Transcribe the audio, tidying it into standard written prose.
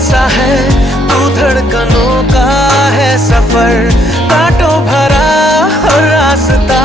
सा है, तू धड़कनों का है सफर, कांटों भरा और रास्ता